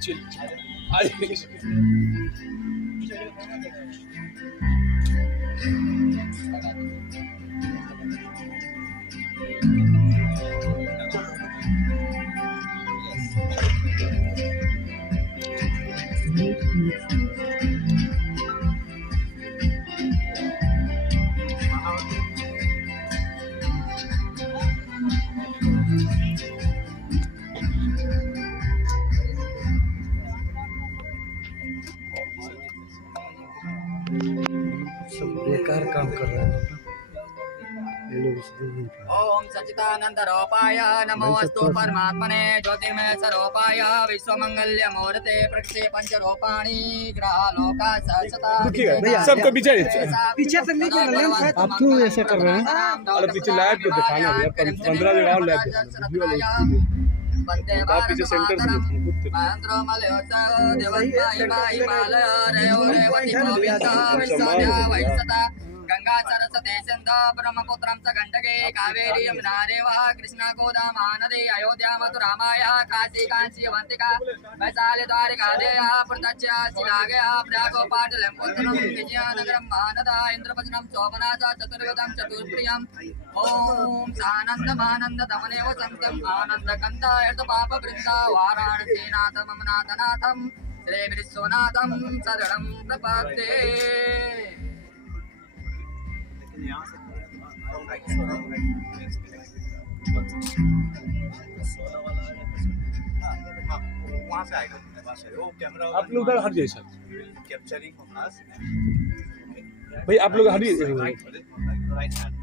chill. सब बेकार काम कर रहे हैं ये लोग। ओम सच्चिदानंद रूपाय नमोस्तु परमात्मने ज्योतिर्मय स्वरूपाय विश्वमंगल्य मूर्ते प्रक्षे पंच रूपाणि ग्रहालोका सचता सबको पीछे पीछे से नहीं कर रहे हैं आप क्यों ऐसा कर रहे हैं? अरे पीछे लाइट पे दिखाना भैया 15 जगह और लाइट आप पीछे सेंटर से महेंद्र मलयोत्सव देवस्माई माई मालय रेव रेवती गोविंदा विश्वजा वैसता गंगा सरस्वती सिंधु ब्रह्मपुत्रम च गंडके कावेरी यमुना रेवा कृष्णा गोदामा नदी अयोध्या मथुरा माया काशी कांची अवंतिका वैशाली द्वारिका देया प्रत्यक्ष शिलागया प्रयागो पाटलम पुत्रम विजयनगरम मानदा इंद्रपदनम शोभनाथ चतुर्वेदम चतुर्प्रियम ओम सानंदमानंद दमने वसंतम आनंद कंदा यत पाप वृंदा वाराणसी नाथ मम नाथनाथम श्री विश्वनाथम शरणं प्रपद्ये। वहाँ से आएगा वो कैमरा आप लोग उधर हट जाइए सर कैप्चरिंग भाई आप लोग हट जाइए right hand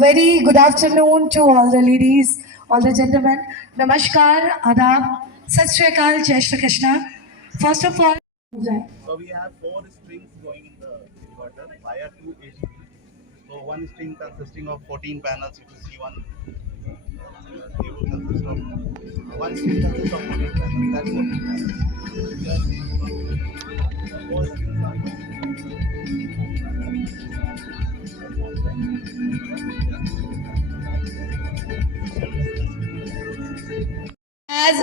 Very good afternoon to all the ladies, all the gentlemen. Namaskar, Adab, Sat Shri Akal, Jai Shri Krishna. First of all, So we have 4 strings going in the inverter via 2 AGB. So one string consisting of 14 panels. If you see one cable consists of one string consists of 14 panels. That's 14 panels. Four strings are as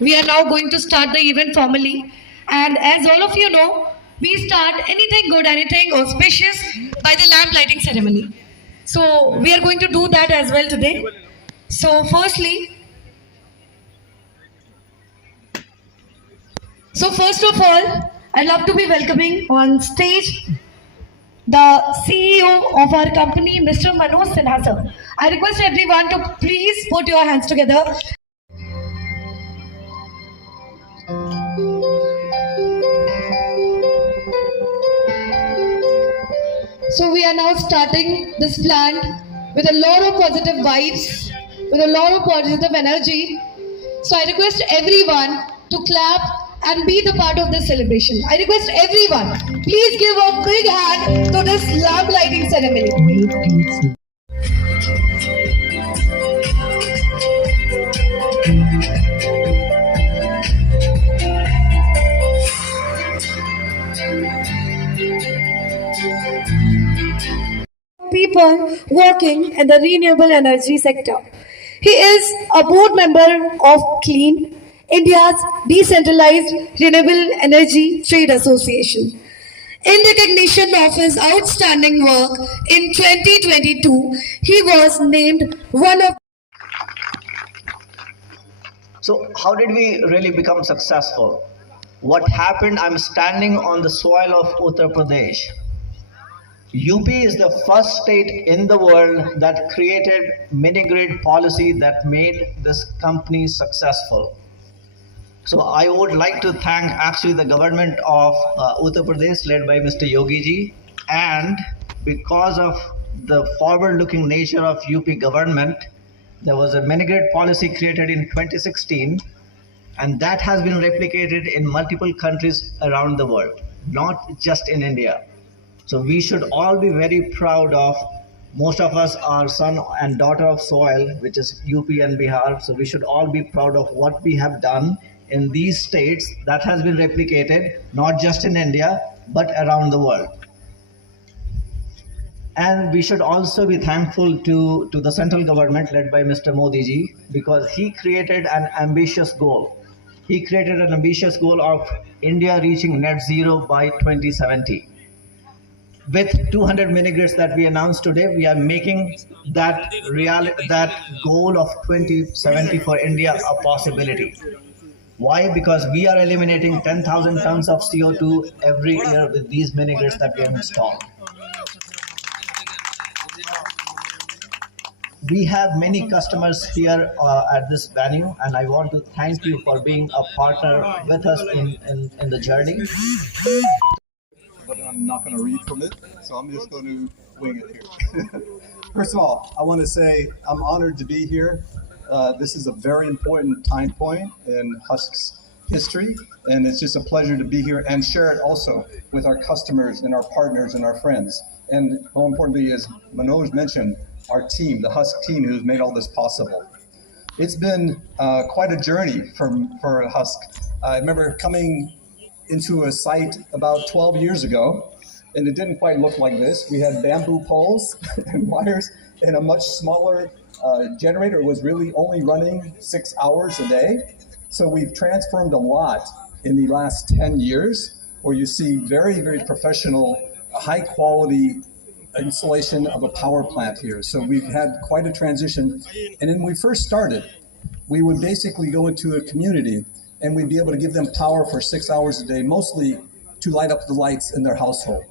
we are now going to start the event formally, and as all of you know, we start anything good, anything auspicious by the lamp lighting ceremony. So we are going to do that as well today. So first of all, I'd love to be welcoming on stage the CEO of our company, Mr. Manoj Sinha sir. I request everyone to please put your hands together. So we are now starting this plant with a lot of positive vibes, with a lot of positive energy. So I request everyone to clap and be the part of this celebration. I request everyone, please give a big hand to this lamp lighting ceremony. ever working in the renewable energy sector. He is a board member of CLEAN, India's decentralized renewable energy trade association. In recognition of his outstanding work in 2022, he was named one of. So how did we really become successful? What happened? I'm standing on the soil of Uttar Pradesh. UP is the first state in the world that created mini-grid policy that made this company successful. So I would like to thank actually the government of Uttar Pradesh led by Mr. Yogi ji, and because of the forward-looking nature of UP government, there was a mini-grid policy created in 2016, and that has been replicated in multiple countries around the world, not just in India. So we should all be very proud of, most of us are son and daughter of soil, which is UP and Bihar. So we should all be proud of what we have done in these states that has been replicated, not just in India, but around the world. And we should also be thankful to the central government led by Mr. Modi ji, because he created an ambitious goal. He created an ambitious goal of India reaching net zero by 2070. With 200 mini-grids that we announced today, we are making that goal of 2070 for India a possibility. Why? Because we are eliminating 10,000 tons of CO2 every year with these mini-grids that we have installed. We have many customers here at this venue, and I want to thank you for being a partner with us in the journey. But I'm not going to read from it, so I'm just going to wing it here. First of all, I want to say I'm honored to be here. This is a very important time point in Husk's history, and it's just a pleasure to be here and share it also with our customers and our partners and our friends. And more importantly, as Manoj mentioned, our team, the Husk team, who's made all this possible. It's been quite a journey for Husk. I remember coming into a site about 12 years ago, and it didn't quite look like this. We had bamboo poles and wires and a much smaller generator. It was really only running 6 hours a day. So we've transformed a lot in the last 10 years, where you see very, very professional, high quality installation of a power plant here. So we've had quite a transition. And when we first started, we would basically go into a community and we'd be able to give them power for 6 hours a day, mostly to light up the lights in their household.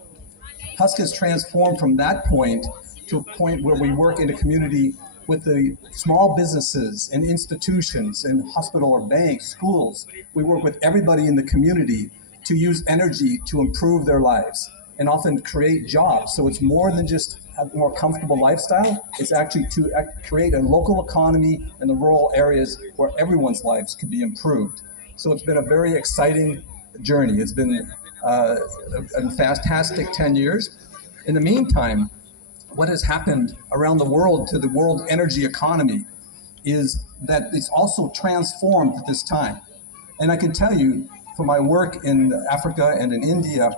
Husk has transformed from that point to a point where we work in a community with the small businesses and institutions and hospital or banks, schools. We work with everybody in the community to use energy to improve their lives and often create jobs. So it's more than just a more comfortable lifestyle. It's actually to create a local economy in the rural areas where everyone's lives could be improved. So it's been a very exciting journey. It's been a fantastic 10 years. In the meantime, what has happened around the world to the world energy economy is that it's also transformed at this time. And I can tell you from my work in Africa and in India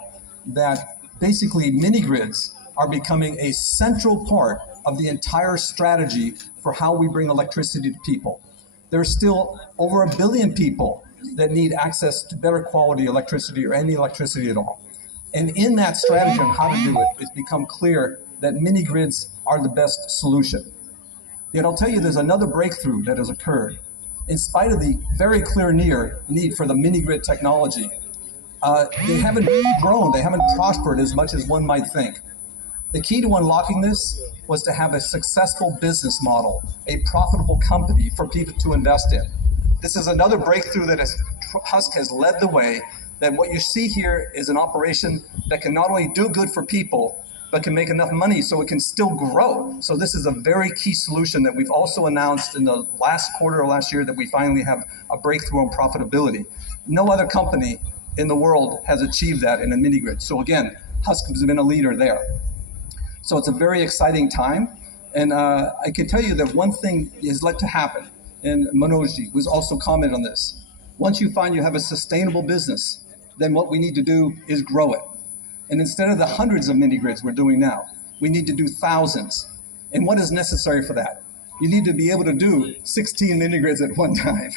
that basically mini-grids are becoming a central part of the entire strategy for how we bring electricity to people. There's still over 1 billion people that need access to better quality electricity or any electricity at all. And in that strategy on how to do it, it's become clear that mini-grids are the best solution. Yet I'll tell you there's another breakthrough that has occurred. In spite of the very clear need for the mini-grid technology, they haven't grown, they haven't prospered as much as one might think. The key to unlocking this was to have a successful business model, a profitable company for people to invest in. This is another breakthrough that Husk has led the way, that what you see here is an operation that can not only do good for people, but can make enough money so it can still grow. So this is a very key solution that we've also announced in the last quarter of last year, that we finally have a breakthrough on profitability. No other company in the world has achieved that in a mini-grid. So again, Husk has been a leader there. So it's a very exciting time. And I can tell you that one thing is yet to happen, and Manojji was also commented on this. Once you find you have a sustainable business, then what we need to do is grow it. And instead of the hundreds of mini-grids we're doing now, we need to do thousands. And what is necessary for that? You need to be able to do 16 mini-grids at one time.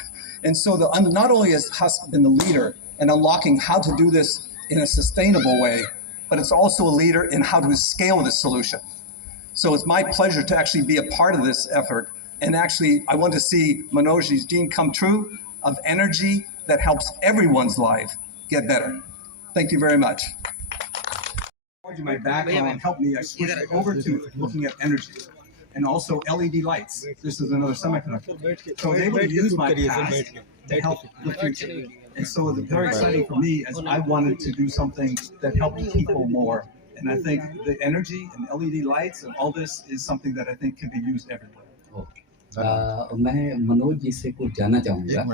And so not only has Husk been the leader in unlocking how to do this in a sustainable way, but it's also a leader in how to scale this solution. So it's my pleasure to actually be a part of this effort. And actually, I want to see Manoj's dream come true of energy that helps everyone's life get better. Thank you very much. My background helped me. I switched over to looking at energy and also LED lights. This is another semiconductor. So I was able to use my past to help the future. And so it's very exciting for me as I wanted to do something that helped people more. And I think the energy and LED lights and all this is something that I think can be used everywhere. मैं मनोज जी से कुछ जानना चाहूँगा।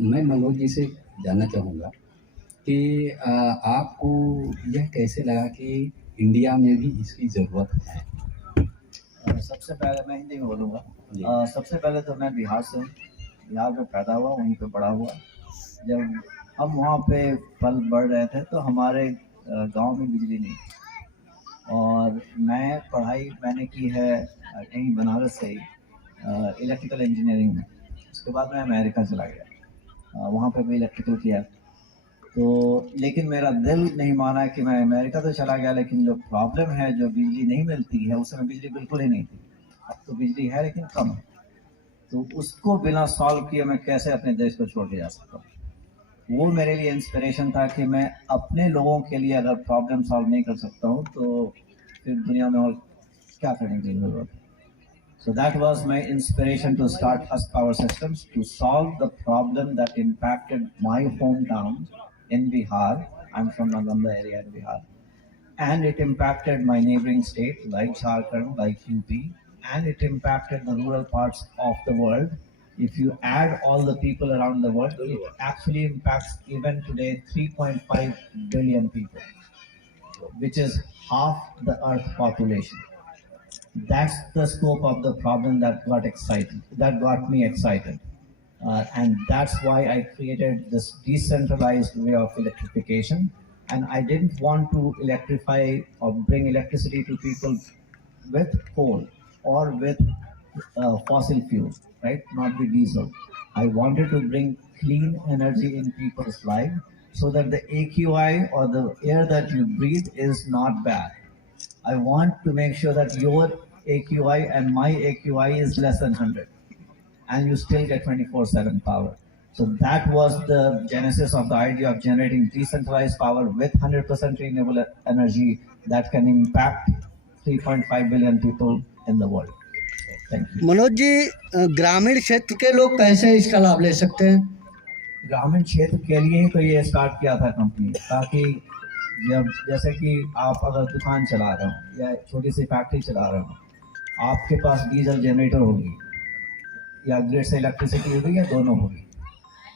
मैं मनोज जी से जानना चाहूँगा कि आपको यह कैसे लगा कि इंडिया में भी इसकी ज़रूरत है? सबसे पहले मैं हिंदी में बोलूँगा। सबसे पहले तो मैं बिहार से हूँ, बिहार में पैदा हुआ, वहीं पे बड़ा हुआ। जब हम वहाँ पे पल बढ़ रहे थे तो हमारे गांव में बिजली नहीं थी और मैं पढ़ाई मैंने की है यहीं बनारस से ही इलेक्ट्रिकल इंजीनियरिंग में। उसके बाद मैं अमेरिका चला गया, वहाँ पे भी इलेक्ट्रिकल किया। तो लेकिन मेरा दिल नहीं माना कि मैं अमेरिका तो चला गया, लेकिन जो प्रॉब्लम है, जो बिजली नहीं मिलती है, उस समय बिजली बिल्कुल ही नहीं थी। अब तो बिजली है लेकिन कम है, तो उसको बिना सॉल्व किए मैं कैसे अपने देश को छोड़ के जा सकता हूँ। वो मेरे लिए इंस्पिरेशन था कि मैं अपने लोगों के लिए अगर प्रॉब्लम सॉल्व नहीं कर सकता हूँ तो फिर दुनिया में और क्या करने की जरूरत है। So that was my inspiration to start Husk Power Systems to solve the problem that impacted my hometown in Bihar. I'm from Nalanda area in Bihar. And it impacted my neighboring state like Jharkhand, like UP, and it impacted the rural parts of the world. If you add all the people around the world, it actually impacts even today 3.5 billion people, which is half the Earth population. That's the scope of the problem that got me excited. And that's why I created this decentralized way of electrification. And I didn't want to electrify or bring electricity to people with coal or with fossil fuels, right? Not with diesel. I wanted to bring clean energy in people's life so that the AQI or the air that you breathe is not bad. I want to make sure that your AQI and my AQI is less than 100 and you still get 24/7 power. So that was the genesis of the idea of generating decentralized power with 100% renewable energy that can impact 3.5 billion people in the world. Thank you. Manoj ji, ग्रामीण क्षेत्र के लोग कैसे इसका लाभ ले सकते हैं? ग्रामीण क्षेत्र के लिए ही तो ये स्टार्ट किया था कंपनी, ताकि जब जैसे कि आप अगर दुकान चला रहे हो या छोटी सी फैक्ट्री चला रहे हो, आपके पास डीजल जनरेटर होगी या ग्रिड से इलेक्ट्रिसिटी होगी या दोनों होगी।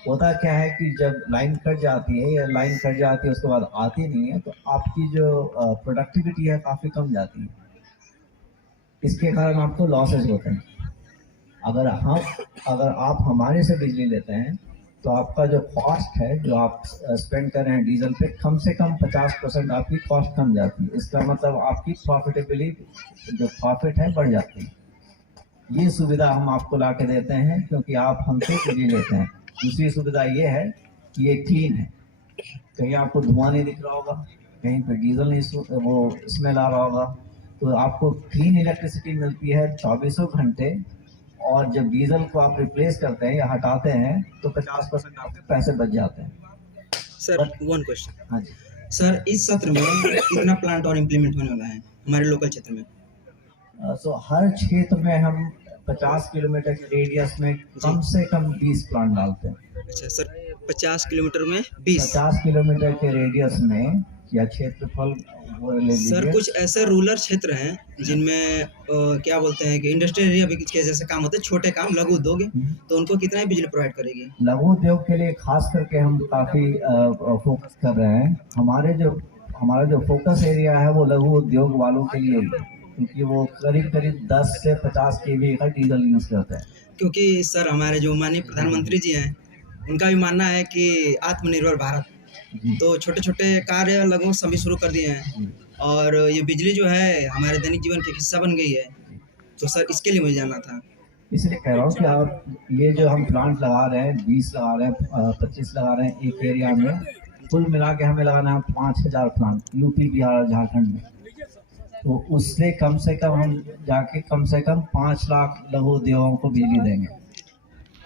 होता क्या है कि जब लाइन कट जाती है या लाइन कट जाती है उसके बाद आती नहीं है, तो आपकी जो प्रोडक्टिविटी है काफ़ी कम जाती है। इसके कारण आपको लॉसेज होते हैं। अगर आप हमारे से बिजली लेते हैं तो आपका जो कॉस्ट है, जो आप स्पेंड कर रहे हैं डीजल पे, कम से कम 50% आपकी कॉस्ट कम जाती है। इसका मतलब आपकी प्रॉफिटेबिलिटी, जो प्रॉफिट है, बढ़ जाती है। ये सुविधा हम आपको ला के देते हैं क्योंकि आप हमसे बिजली लेते हैं। दूसरी सुविधा ये है कि ये क्लीन है, कहीं आपको धुआं नहीं दिख रहा होगा, कहीं पे डीजल नहीं वो स्मेल आ रहा होगा, तो आपको क्लीन इलेक्ट्रिसिटी मिलती है 24 घंटे। और जब डीजल को आप रिप्लेस करते हैं या हटाते हैं तो 50% आपके पैसे बच जाते हैं। Sir, one question. हाँ जी सर, इस सत्र में कितना प्लांट और इम्प्लीमेंट होने वाला है हमारे लोकल क्षेत्र में? सो हर क्षेत्र में हम 50 किलोमीटर के रेडियस में कम से कम 20 प्लांट डालते हैं। अच्छा सर, 50 किलोमीटर में 20? 50 किलोमीटर के रेडियस में या क्षेत्रफल सर, कुछ ऐसे रूरल क्षेत्र हैं जिनमें क्या बोलते हैं कि इंडस्ट्रियल एरिया भी के जैसे काम होते हैं, छोटे काम, लघु उद्योग, तो उनको कितना बिजली प्रोवाइड करेगी? लघु उद्योग के लिए खास करके हम काफ़ी फोकस कर रहे हैं। हमारा जो फोकस एरिया है वो लघु उद्योग वालों के लिए ही, क्योंकि वो करीब 10 से 50 kVA का डीजल यूज़ करते हैं। क्योंकि सर, हमारे जो माननीय प्रधानमंत्री जी हैं, उनका भी मानना है कि आत्मनिर्भर भारत तो छोटे छोटे कार्य लगभग सभी शुरू कर दिए हैं और ये बिजली जो है हमारे दैनिक जीवन का हिस्सा बन गई है। तो सर इसके लिए मुझे जानना था। इसलिए कह रहा हूँ कि आप ये जो हम प्लांट लगा रहे हैं 20 लगा रहे हैं 25 लगा रहे हैं एक एरिया में, कुल मिला के हमें लगाना है 5000 प्लांट यूपी बिहार झारखंड में। तो उससे कम से कम हम जाके कम से कम 5 लाख लघु उद्योगों को बिजली देंगे।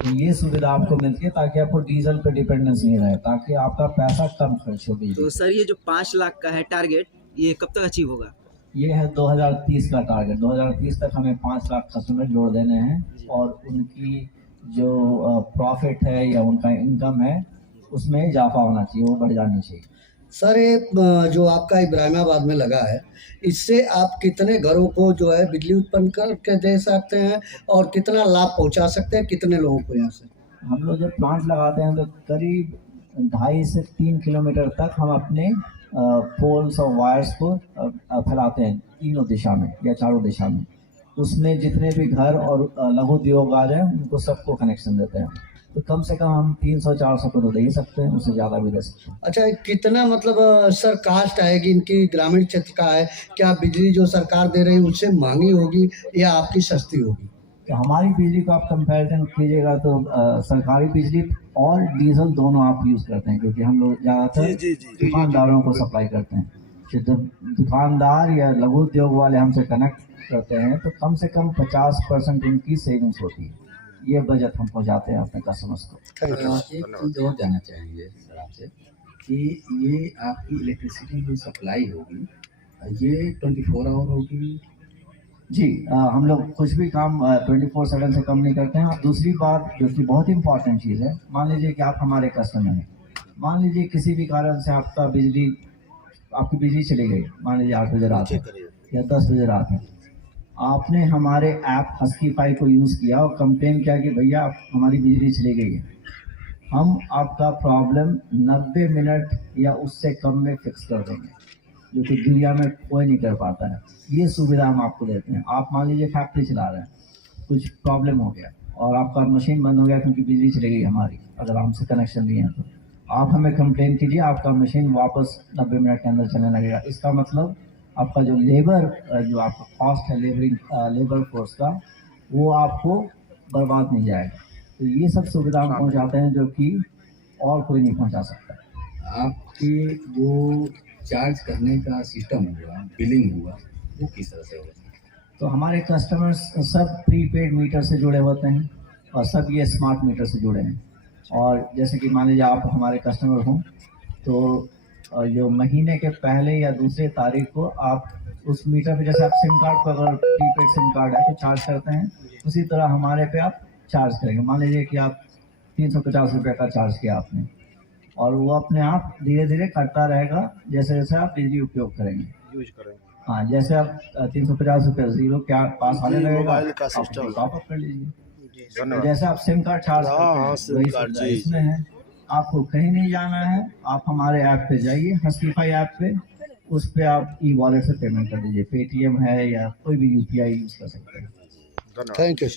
तो ये सुविधा आपको मिलती है ताकि आपको डीजल पे डिपेंडेंस नहीं रहे, ताकि आपका पैसा कम खर्च हो बिजली। तो सर ये जो 5 लाख का है टारगेट, ये कब तक अचीव होगा? ये है 2030 का टारगेट। 2030 तक हमें 5 लाख कस्टमर जोड़ देने हैं और उनकी जो प्रॉफिट है या उनका इनकम है उसमें इजाफा होना चाहिए, वो बढ़ जानी चाहिए। सर ये जो आपका इब्राहिमाबाद में लगा है, इससे आप कितने घरों को जो है बिजली उत्पन्न करके दे सकते हैं और कितना लाभ पहुंचा सकते हैं कितने लोगों को यहाँ से? हम लोग जब प्लांट लगाते हैं तो करीब 2.5 से 3 किलोमीटर तक हम अपने पोल्स और वायर्स को फैलाते हैं तीनों दिशा में या चारों दिशा में। उसमें जितने भी घर और लघु उद्योग आ जाए उनको सबको कनेक्शन देते हैं। तो कम से कम हम 300-400 को तो दे ही सकते हैं, उससे ज़्यादा भी दे सकते हैं। अच्छा, कितना मतलब सर कास्ट आएगी इनकी ग्रामीण क्षेत्र का है? क्या बिजली जो सरकार दे रही है उससे महंगी होगी या आपकी सस्ती होगी? तो हमारी बिजली को आप कंपैरिजन कीजिएगा तो सरकारी बिजली और डीजल दोनों आप यूज़ करते हैं, क्योंकि हम लोग ज़्यादातर दुकानदारों को सप्लाई करते हैं। जब दुकानदार या लघु उद्योग वाले हमसे कनेक्ट करते हैं तो कम से कम 50% उनकी सेविंग्स होती है। ये बजट हम पहुँचाते हैं अपने कस्टमर्स को। एक चीज़ और जानना चाहेंगे सर आपसे कि ये आपकी इलेक्ट्रिसिटी जो सप्लाई होगी ये 24 आवर होगी? जी हम लोग कुछ भी काम 24/7 से कम नहीं करते हैं। और दूसरी बात जो कि बहुत इंपॉर्टेंट चीज़ है, मान लीजिए कि आप हमारे कस्टमर हैं, मान लीजिए किसी भी कारण से आपकी बिजली चली गई, मान लीजिए 8 बजे रात है या 10 बजे रात है, आपने हमारे ऐप हस्कीफाई को यूज़ किया और कंप्लेन किया कि भैया हमारी बिजली चली गई है, हम आपका प्रॉब्लम 90 मिनट या उससे कम में फिक्स कर देंगे, जो कि दुनिया में कोई नहीं कर पाता है। ये सुविधा हम आपको देते हैं। आप मान लीजिए फैक्ट्री चला रहे हैं, कुछ प्रॉब्लम हो गया और आपका मशीन बंद हो गया क्योंकि बिजली चली गई हमारी, अगर हमसे कनेक्शन नहीं है तो आप हमें कंप्लेन कीजिए, आपका मशीन वापस 90 मिनट के अंदर चलने लगेगा। इसका मतलब आपका जो जो आपका कॉस्ट है लेबर फोर्स का, वो आपको बर्बाद नहीं जाएगा। तो ये सब सुविधा हम पहुँचाते हैं जो कि और कोई नहीं पहुँचा सकता। आपके जो चार्ज करने का सिस्टम हुआ, बिलिंग हुआ, वो किस तरह से होगा? तो हमारे कस्टमर्स सब प्रीपेड मीटर से जुड़े होते हैं और सब ये स्मार्ट मीटर से जुड़े हैं। और जैसे कि मान लीजिए आप हमारे कस्टमर हों तो जो महीने के पहले या दूसरे तारीख को आप उस मीटर पे, जैसे आप सिम कार्ड को अगर प्रीपेड सिम कार्ड है तो चार्ज करते हैं, उसी तरह हमारे पे आप चार्ज करेंगे। मान लीजिए कि आप 350 रुपये का चार्ज किया आपने, और वो अपने आप धीरे धीरे कटता रहेगा जैसे जैसे आप बिजली उपयोग करेंगे, यूज करेंगे। हाँ, जैसे आप 350 रुपये जीरो क्या पास आने लगेगा, टॉप अप कर लीजिए। जैसे आप सिम कार्ड चार्ज करते हैं वही सुविधा इसमें है। आपको कहीं नहीं जाना है, आप हमारे ऐप पे जाइए, हस्कीफाई ऐप पे, उस पे आप ई-वॉलेट से पेमेंट कर दीजिए, पेटीएम है या कोई भी UPI यूज़ कर सकते हैं। Thank you.